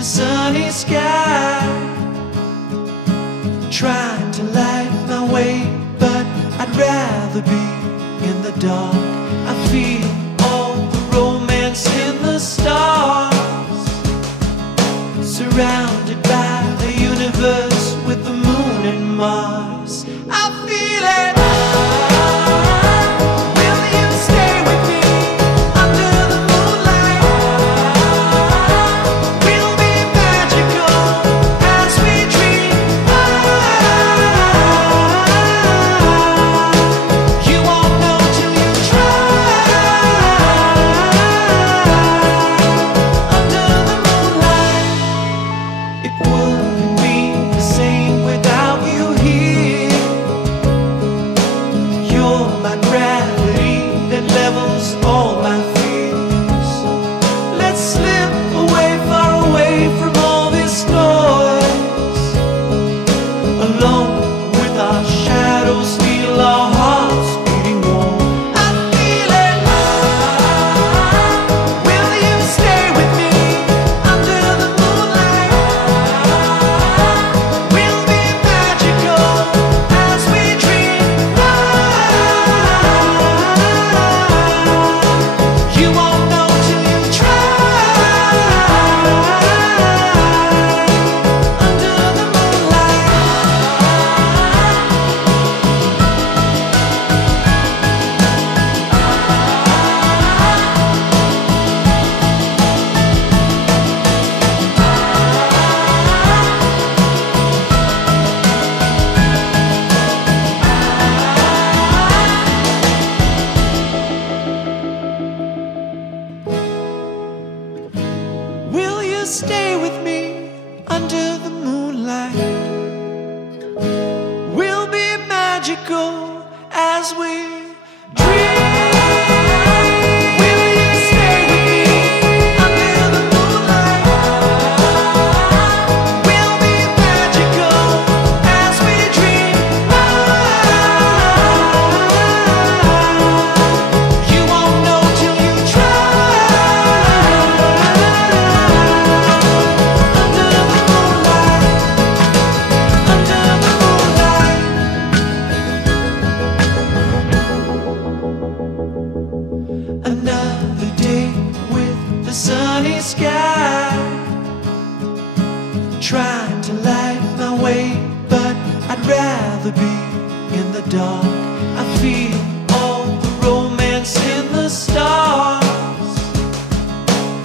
the sunny sky, trying to light my way, but I'd rather be in the dark. I feel all the romance in the stars, surrounded by the universe with the moon and Mars. I feel it. Will you stay with me under the moonlight? We'll be magical as we dream. You won't know till you try. Under the moonlight, it wouldn't be the same without you here. You're my gravity that levels all my fears. Let's slip away, far away from all this noise. Alone with our shadows, feel our hearts beating warm. I feel it. Will you stay with me under the moonlight? We'll be magical as we dream. You won't know till you try. Under the moonlight. Will you stay with me under the moonlight? We'll be magical as we dream. Will you stay with me under the moonlight? We'll be magical as we dream. You won't know till you try. Under the moonlight, under the moonlight. Another day with the sunny sky, trying to light my way, but I'd rather be in the dark. I feel all the romance in the stars,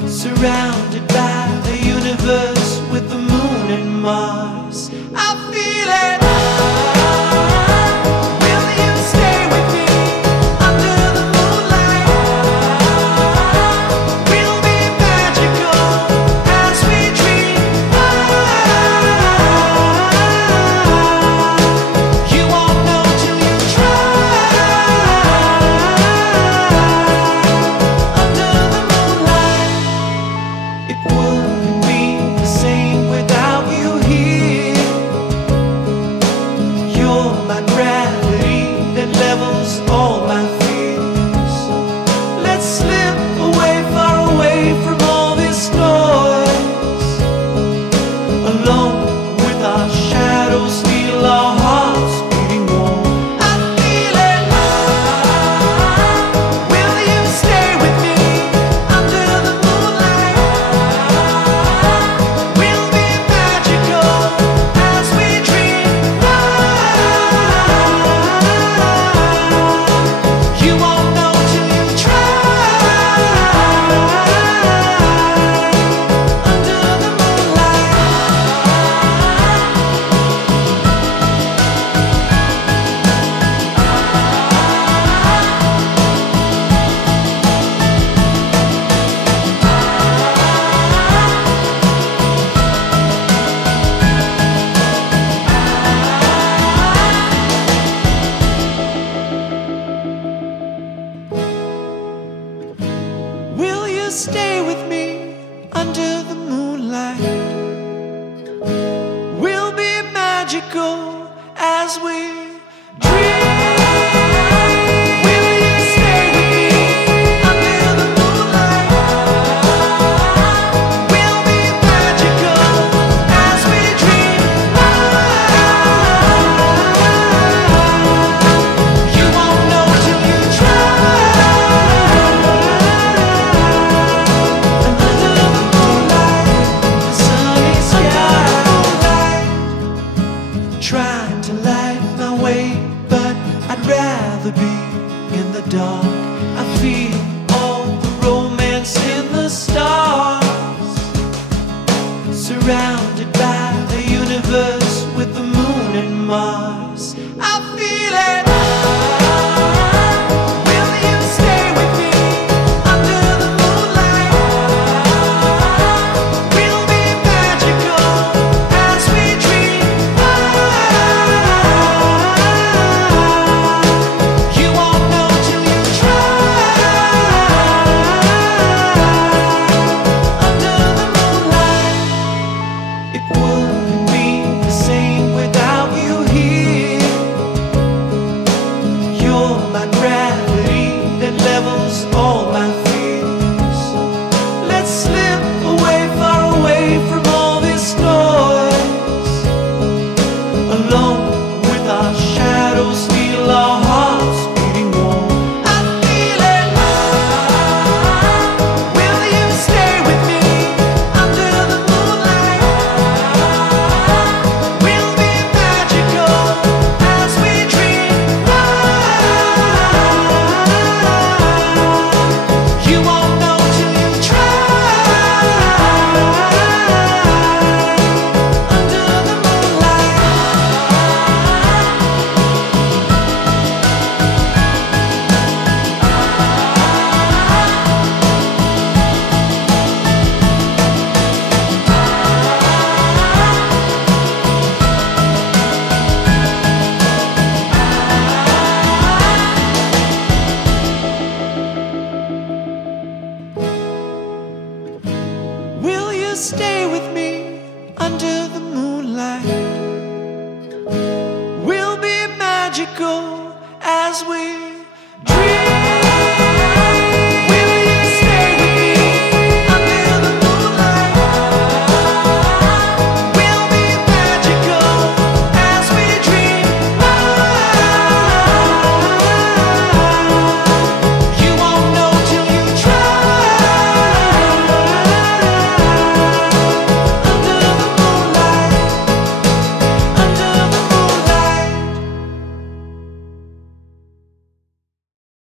surrounded by the universe with the moon and Mars. I feel it. Will you stay with me under the moonlight? We'll be magical as we dream. You won't know till you try. Under the moonlight, it wouldn't be the same without you here. You're my gravity that levels all my fears. Let's slip away, far away from all this noise. Alone with our shadows, feel our hearts beating warm. I feel it. Will you stay with me under the moonlight? We'll be magical as we dream. You won't know till you try. Under the moonlight. Will you stay with me under the moonlight? We'll be magical as we dream. Will you stay with me under the moonlight? We'll be magical surrounded by the universe with the moon and Mars. I feel it. Will you stay with me under the moonlight? We'll be magical as we dream. You won't know till you try. Under the moonlight, it wouldn't be the same without you here. You're my gravity that levels all my fears. Let's slip away, far away from all this noise. Alone with our shadows, feel our hearts beating warm. I feel it. Will you stay with me under the moonlight? We'll be magical as we dream. You won't know till you try. Under the moonlight. Will you stay with me under the moonlight? We'll be magical as we